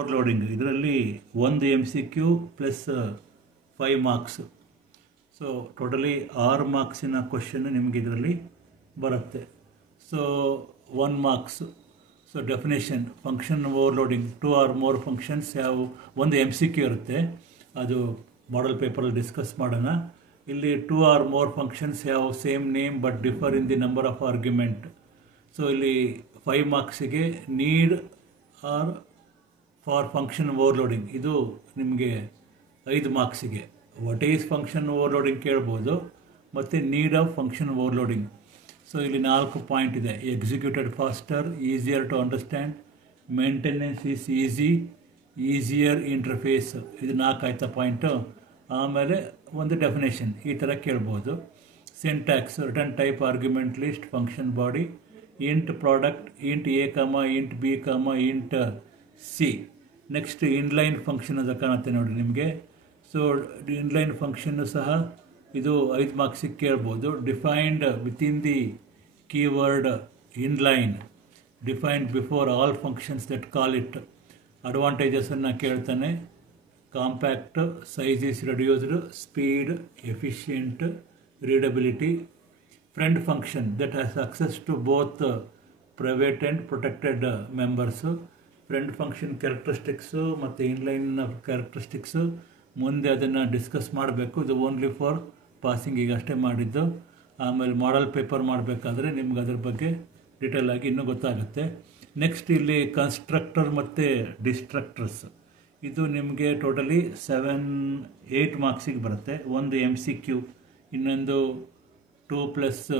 Overloading ಇದರಲ್ಲಿ ಒಂದು MCQ plus 5 marks. So totally 6 ಮಾರ್ಕ್ಸಿನ ಕ್ವಶನ್ ನಿಮಗೆ ಇದರಲ್ಲಿ ಬರುತ್ತೆ. So 1 marks. So definition function overloading 2 or more functions ಯಾವ ಒಂದು MCQ ಇರುತ್ತೆ, ಅದು ಮಾಡೆಲ್ ಪೇಪರಲ್ಲಿ ಡಿಸ್ಕಸ್ ಮಾಡೋಣ. ಇಲ್ಲಿ 2 ಆರ್ ಮೋರ್ ಫಂಕ್ಷನ್ಸ್ ಯಾವ same name but differ in the number of argument. So ಇಲ್ಲಿ 5 ಮಾರ್ಕ್ಸಿಗೆ need or for function overloading, ಇದು ನಿಮಗೆ 5 ಮಾರ್ಕ್ಸಿಗೆ. ವಾಟ್ ಈಸ್ ಫಂಕ್ಷನ್ ಓವರ್ಲೋಡಿಂಗ್ ಕೇಳ್ಬೋದು, ಮತ್ತು need of function overloading. So ಇಲ್ಲಿ 4 ಪಾಯಿಂಟ್ ಇದೆ. Executed faster, easier to understand, maintenance is easy, easier interface, ಇದು 4 ಆಯ್ತಾ ಪಾಯಿಂಟು. ಆಮೇಲೆ ಒಂದು ಡೆಫಿನೇಷನ್ ಈ ಥರ ಕೇಳ್ಬೋದು. Syntax, return type argument list, function body, int product, int A ಕಮ ಇಂಟ್ ಬಿ ಕಮ int C. Next inline function ಅಂತ ಕಾಣುತ್ತೆ ನೋಡಿ ನಿಮಗೆ. ಸೊ ಇನ್ಲೈನ್ ಫಂಕ್ಷನ್ನು ಸಹ ಇದು 5 ಮಾರ್ಕ್ಸಿಗೆ ಕೇಳ್ಬೋದು. Defined within the keyword inline, defined before all functions that call it. ಅಡ್ವಾಂಟೇಜಸನ್ನು ಕೇಳ್ತಾನೆ. Compact, size is reduced, speed, efficient, readability. Friend function that has access to both private and protected members. Friend function characteristics ಮತ್ತು inline characteristics ಮುಂದೆ ಅದನ್ನು discuss ಮಾಡಬೇಕು. ಇದು only for passing, ಈಗ ಅಷ್ಟೇ ಮಾಡಿದ್ದು. ಆಮೇಲೆ ಮಾಡೆಲ್ ಪೇಪರ್ ಮಾಡಬೇಕಾದ್ರೆ ನಿಮ್ಗೆ ಅದ್ರ ಬಗ್ಗೆ ಡೀಟೇಲ್ ಆಗಿ ಇನ್ನೂ ಗೊತ್ತಾಗುತ್ತೆ. ನೆಕ್ಸ್ಟ್ ಇಲ್ಲಿ ಕನ್ಸ್ಟ್ರಕ್ಟರ್ ಮತ್ತು ಡಿಸ್ಟ್ರಕ್ಟರ್ಸ್, ಇದು ನಿಮಗೆ ಟೋಟಲಿ 8 ಮಾರ್ಕ್ಸಿಗೆ ಬರುತ್ತೆ. ಒಂದು MCQ, ಇನ್ನೊಂದು 2 +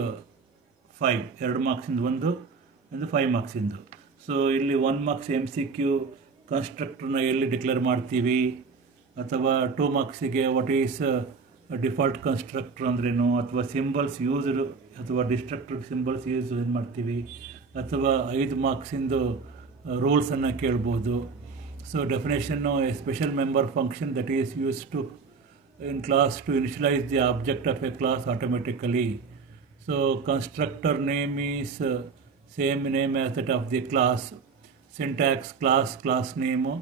5 2 ಮಾರ್ಕ್ಸಿಂದು, ಒಂದು 5 ಮಾರ್ಕ್ಸಿಂದು. ಸೊ ಇಲ್ಲಿ 1 ಮಾರ್ಕ್ಸ್ MCQ ಕನ್ಸ್ಟ್ರಕ್ಟರ್ನ ಎಲ್ಲಿ ಡಿಕ್ಲೇರ್ ಮಾಡ್ತೀವಿ, ಅಥವಾ 2 ಮಾರ್ಕ್ಸಿಗೆ ವಾಟ್ ಈಸ್ ಡಿಫಾಲ್ಟ್ ಕನ್ಸ್ಟ್ರಕ್ಟರ್ ಅಂದ್ರೇನು, ಅಥವಾ ಸಿಂಬಲ್ಸ್ ಯೂಸ್ಡ್, ಅಥವಾ ಡಿಸ್ಟ್ರಕ್ಟರ್ ಸಿಂಬಲ್ಸ್ ಯೂಸ್ ಏನು ಮಾಡ್ತೀವಿ, ಅಥವಾ 5 ಮಾರ್ಕ್ಸಿಂದು ರೂಲ್ಸನ್ನು ಕೇಳ್ಬೋದು. So definition a special member function that is use to in class to initialize the object of a class automatically. So constructor name is same name as that of the class. Syntax class name,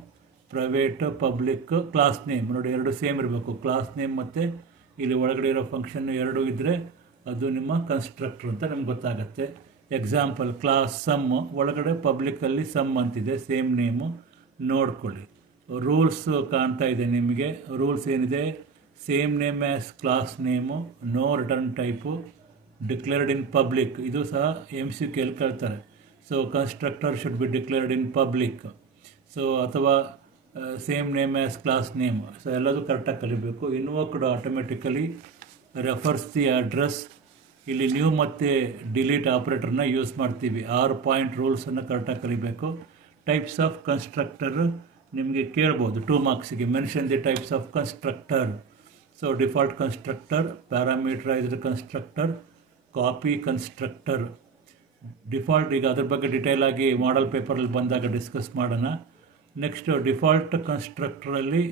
private public class name ನೋಡಿ, ಎರಡು same ಇರಬೇಕು. Class name ಮತ್ತು ಇಲ್ಲಿ ಒಳಗಡೆ ಇರೋ function ಎರಡು ಇದ್ದರೆ ಅದು ನಿಮ್ಮ ಕನ್ಸ್ಟ್ರಕ್ಟರ್ ಅಂತ ನಮ್ಗೆ ಗೊತ್ತಾಗುತ್ತೆ. ಎಕ್ಸಾಂಪಲ್ ಕ್ಲಾಸ್ ಸಮ್, ಒಳಗಡೆ ಪಬ್ಲಿಕ್ಕಲ್ಲಿ ಸಮ್ ಅಂತಿದೆ, ಸೇಮ್ ನೇಮು ನೋಡ್ಕೊಳ್ಳಿ. ರೂಲ್ಸ್ ಕಾಣ್ತಾ ಇದೆ ನಿಮಗೆ. ರೂಲ್ಸ್ ಏನಿದೆ, same name as class name, no return type, declared in public, ಇದು ಸಹ MCQ ಕೇಳ್ತಾರೆ. So constructor should be declared in public. So ಅಥವಾ same name as class name. So ಎಲ್ಲದೂ ಕರೆಕ್ಟಾಗಿ ಕಲಿಬೇಕು. Invoked automatically refers the address. ಇಲ್ಲಿ new ಮತ್ತು delete ಆಪ್ರೇಟರ್ನ ಯೂಸ್ ಮಾಡ್ತೀವಿ. 6 ಪಾಯಿಂಟ್ ರೂಲ್ಸನ್ನು ಕರೆಕ್ಟಾಗಿ ಕಲಿಬೇಕು. ಟೈಪ್ಸ್ ಆಫ್ ಕನ್ಸ್ಟ್ರಕ್ಟರ್ ನಿಮಗೆ ಕೇಳ್ಬೋದು 2 ಮಾರ್ಕ್ಸಿಗೆ. Mention the types of constructor. So default constructor, parameterised constructor, copy constructor. Default, ಈಗ ಅದ್ರ ಬಗ್ಗೆ ಡಿಟೇಲ್ ಆಗಿ ಮಾಡೆಲ್ ಪೇಪರಲ್ಲಿ ಬಂದಾಗ ಡಿಸ್ಕಸ್ ಮಾಡೋಣ. ನೆಕ್ಸ್ಟ್ ಡಿಫಾಲ್ಟ್ ಕನ್ಸ್ಟ್ರಕ್ಟರಲ್ಲಿ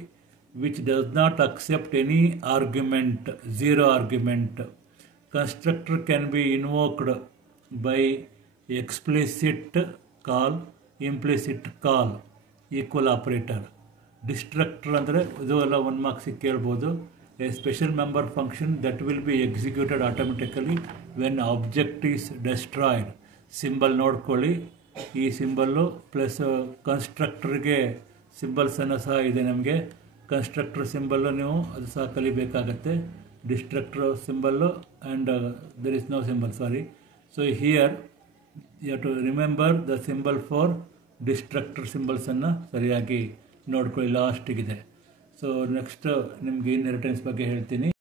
which does not accept any argument, 0 argument. Constructor can be invoked by explicit call, implicit call, equal operator. Destructor ಅಂದರೆ ಇದು ಎಲ್ಲ 1 ಮಾರ್ಕ್ಸಿಗೆ ಕೇಳ್ಬೋದು. A special member function that will be executed automatically when object is destroyed. Symbol ನೋಡ್ಕೊಳ್ಳಿ, ಈ symbol plus ಕನ್ಸ್ಟ್ರಕ್ಟರ್ಗೆ ಸಿಂಬಲ್ಸನ್ನು ಸಹ ಇದೆ ನಮಗೆ. ಕನ್ಸ್ಟ್ರಕ್ಟರ್ ಸಿಂಬಲ್ಲು ನೀವು ಅದು ಸಹ ಕಲಿಬೇಕಾಗತ್ತೆ. Destructor symbol and there is no symbol, sorry. So here you have to remember the symbol for destructor ಸಿಂಬಲ್ಸನ್ನು ಸರಿಯಾಗಿ ನೋಡ್ಕೊಳ್ಳಿ, ಲಾಸ್ಟಿಗಿದೆ. ಸೊ ನೆಕ್ಸ್ಟ್ ನಿಮಗೆ ಇನ್ಹೆರಿಟೆನ್ಸ್ ಬಗ್ಗೆ ಹೇಳ್ತೀನಿ.